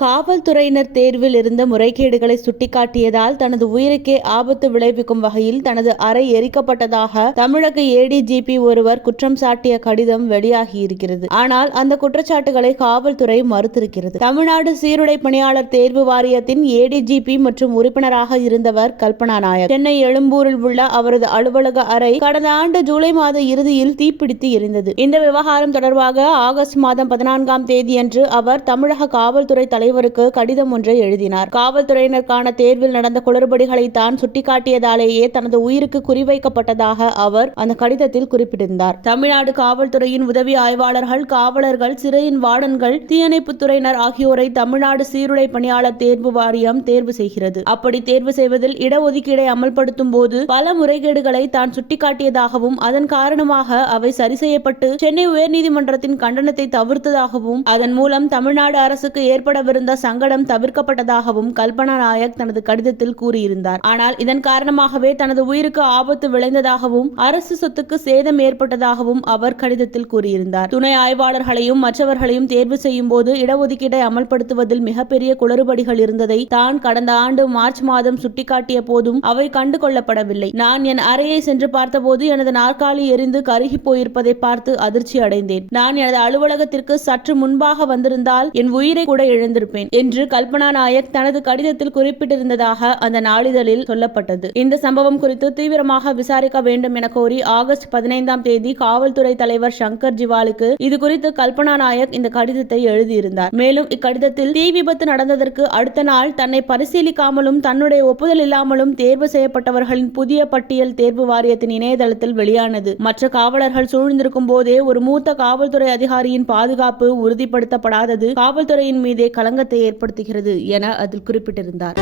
காவல்துறையினர் தேர்வில் இருந்த முறைகேடுகளை சுட்டிக்காட்டியதால் தனது உயிருக்கே ஆபத்து விளைவிக்கும் வகையில் தனது அறை எரிக்கப்பட்டதாக தமிழக ஏடிஜிபி ஒருவர் குற்றம் சாட்டிய கடிதம் வெளியாகியிருக்கிறது. ஆனால் அந்த குற்றச்சாட்டுகளை காவல்துறை மறுத்திருக்கிறது. தமிழ்நாடு சீருடை பணியாளர் தேர்வு வாரியத்தின் ஏடிஜிபி மற்றும் உறுப்பினராக இருந்தவர் கல்பனா நாயக். சென்னை எழும்பூரில் உள்ள அவரது அலுவலக அறை கடந்த ஆண்டு ஜூலை மாத இறுதியில் தீப்பிடித்து எரிந்தது. இந்த விவகாரம் தொடர்பாக ஆகஸ்ட் மாதம் 14ஆம் தேதியன்று அவர் தமிழக காவல்துறை தலைவருக்கு கடிதம் ஒன்றை எழுதினார். காவல்துறையினருக்கான தேர்வில் நடந்த குளறுபடிகளை தான் சுட்டிக்காட்டியதாலேயே தனது உயிருக்கு குறிவைக்கப்பட்டதாக அவர் அந்த கடிதத்தில் குறிப்பிட்டிருந்தார். தமிழ்நாடு காவல்துறையின் உதவி ஆய்வாளர்கள், காவலர்கள், சிறையின் வார்டன்கள், தீயணைப்புத்துறையினர் ஆகியோரை தமிழ்நாடு சீருடை பணியாளர் தேர்வு வாரியம் தேர்வு செய்கிறது. அப்படி தேர்வு செய்வதில் இடஒதுக்கீடை அமல்படுத்தும் போது பல முறைகேடுகளை தான் சுட்டிக்காட்டியதாகவும் அதன் காரணமாக அவை சரி செய்யப்பட்டு சென்னை உயர்நீதிமன்றத்தின் கண்டனத்தை தவிர்த்ததாகவும் அதன் மூலம் தமிழ்நாடு அரசுக்கு ஏற்படவிருந்த சங்கடம் தவிர்க்கப்பட்டதாகவும் கல்பனா நாயக் தனது கடிதத்தில் கூறியிருந்தார். ஆனால் இதன் காரணமாகவே தனது உயிருக்கு ஆபத்து விளைந்ததாகவும் அரசு சொத்துக்கு சேதம் ஏற்பட்டதாகவும் அவர் கடிதத்தில் கூறியிருந்தார். துணை ஆய்வாளர்களையும் மற்றவர்களையும் தேர்வு செய்யும் போது இடஒதுக்கீட்டை அமல்படுத்துவதில் மிகப்பெரிய குளறுபடிகள் இருந்ததை தான் கடந்த ஆண்டு மார்ச் மாதம் சுட்டிக்காட்டிய போதும் அவை கண்டுகொள்ளப்படவில்லை. நான் என் அறையை சென்று பார்த்தபோது எனது நாற்காலி எரிந்து கருகி போயிருப்பதை பார்த்து அதிர்ச்சி அடைந்தேன். நான் எனது அலுவலகத்திற்கு சற்று முன்பாக வந்திருந்தால் என் உயிரை கூட இழந்திருப்பேன் என்று கல்பனா நாயக் தனது கடிதத்தில் குறிப்பிட்டிருந்ததாக அந்த நாளிதழில் சொல்லப்பட்டது. இந்த சம்பவம் குறித்து தீவிரமாக விசாரிக்க வேண்டும் என கோரி ஆகஸ்ட் 15ஆம் தேதி காவல்துறை தலைவர் சங்கர் ஜிவாலுக்கு இது குறித்து கல்பனா நாயக் இந்த கடிதத்தை எழுதியிருந்தார். மேலும் இக்கடிதத்தில் தீ விபத்து நடந்ததற்கு அடுத்த நாள் தன்னை பரிசீலிக்காமலும் தன்னுடைய ஒப்புதல் இல்லாமலும் தேர்வு செய்யப்பட்டவர்களின் புதிய பட்டியல் தேர்வு வாரியத்தின் இணையதளத்தில் வெளியானது. மற்ற காவலர்கள் சூழ்ந்திருக்கும் போதே ஒரு மூத்த காவல்துறை அதிகாரியின் பாதுகாப்பு உறுதிப்படுத்தப்படாதது காவல்துறையின் மீதே களங்கத்தை ஏற்படுத்துகிறது என அதில் குறிப்பிட்டிருந்தார்.